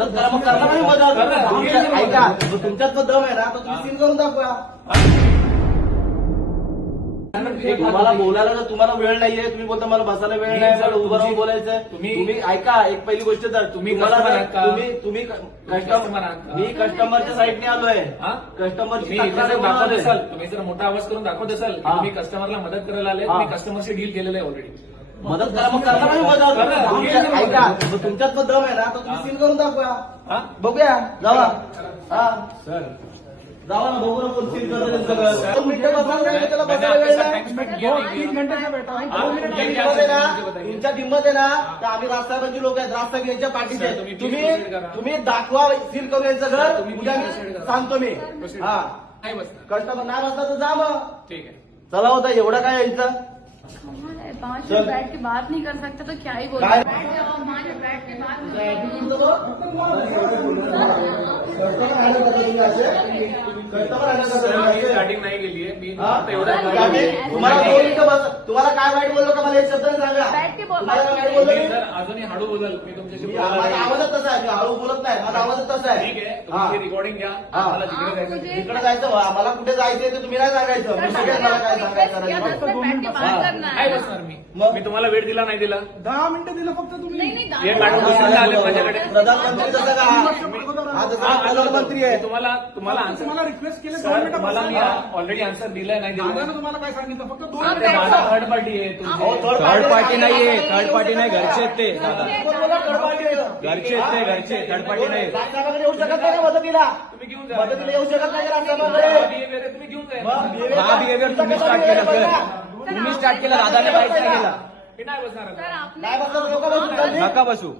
ऐका तुमच्यात पण दम आहे ना तर तुम्ही सीन करून दाखवा. तुम्हाला बोलायला तर तुम्हाला वेळ नाहीये. तुम्ही बोलता मला बसायला वेळ नाही, मला उभं राहून बोलायचं. तुम्ही ऐका एक पहिली गोष्ट तर तुम्ही तुम्ही कस्टमर मी कस्टमरच्या साईडने आलोय. कस्टमरची दाखवत असाल तुम्ही जर मोठा आवाज करून दाखवत असाल तुम्ही कस्टमरला मदत करायला आले. तुम्ही कस्टमरशी डील केलेलं आहे ऑलरेडी. मदत करा मग करता नाही मदत. ऐका तुमच्यात पण दम आहे ना तर तुम्ही सीन करून दाखवा. बघूया जावा. हा सर जावा ना बघू ना कोण सीन करतो ते सगळं. 2 मिनिटं बसणार नाही त्याला बसायला वेळ नाही. 2-3 घंट्याचा भेटा. तुमच्या किंमत आहे ना तर आम्ही राजसाहेबांची लोक आहेत. राजसाहेब यांच्या पाठीचे तुम्ही दाखवा सील करून यांचं घर. उद्या सांगतो मी. हा कस्टमर नाही बसला तर जा मग. ठीक आहे चला होता एवढं काय यायचं. 5 मिनट बैठ के बात नहीं कर सकते तो क्या ही बोलो. बैठ जाओ 5 मिनट बैठ के बात स्टार्टिंग नाही गेली आहे मी तुम्हाला 2 मिनिटं बस. तुम्हाला काय वाईट बोललो का मला एक शब्द सांगा. बैठ के बोल. तुम्हाला काय बोललो मी? सर अजूनही हळू बोलाल मी तुमच्याशी माझा आवाजच तसा आहे. मी हळू बोलत नाही. माझा आवाजच तसा आहे. ठीक आहे तुमची रिकॉर्डिंग घ्या. मला तिकडे जायचं इकडे जायचं मला कुठे जायचंय ते तुम्ही नाही सांगायचं. मी सगळ्यात मला काय सांगायचं बैठ के बात करना काय है. बसणार मी तुम्हाला वेळ दिला नाही दिला 10 मिनिटं दिलं फक्त तुम्ही. नहीं नहीं हे मॅडम बसून आले माझ्याकडे. प्रधानमंत्री तसं का हा जसा प्रधानमंत्री आहे. तुम्हाला तुम्हाला आन्सर रिक्वेस्ट केले 2 सर मिनिटं मला मी बसा. ऑलरेडी आन्सर दिलाय नाही दादानं दिला. तुम्हाला काय सांगितलं फक्त 2 हा, मिनिटं माझा थर्ड पार्टी आहे अहो, तुमची. थर्ड पार्टी नाहीये. थर्ड पार्टी नाही. घरचे आहेत ते. कोण बोलला थर्ड पार्टी आहे? घरचे आहेत ते. घरचे थर्ड पार्टी नाही. राजसाहेबांकडे येऊ शकत नाही का मदतीला. तुम्ही घेऊन जा मदतीला येऊ शकत नाही का राजसाहेबांकडे. बिहेवियर आहे, तुम्ही घेऊन जा. मग behavior हा बिहेवियर तुम्ही स्टार्ट केलं सर. तुम्ही स्टार्ट केलं. दादाने बाईक नाही केला. मी नाही बसणार आता. सर आपने नाही बसलं तर लोक बसून नका बसू.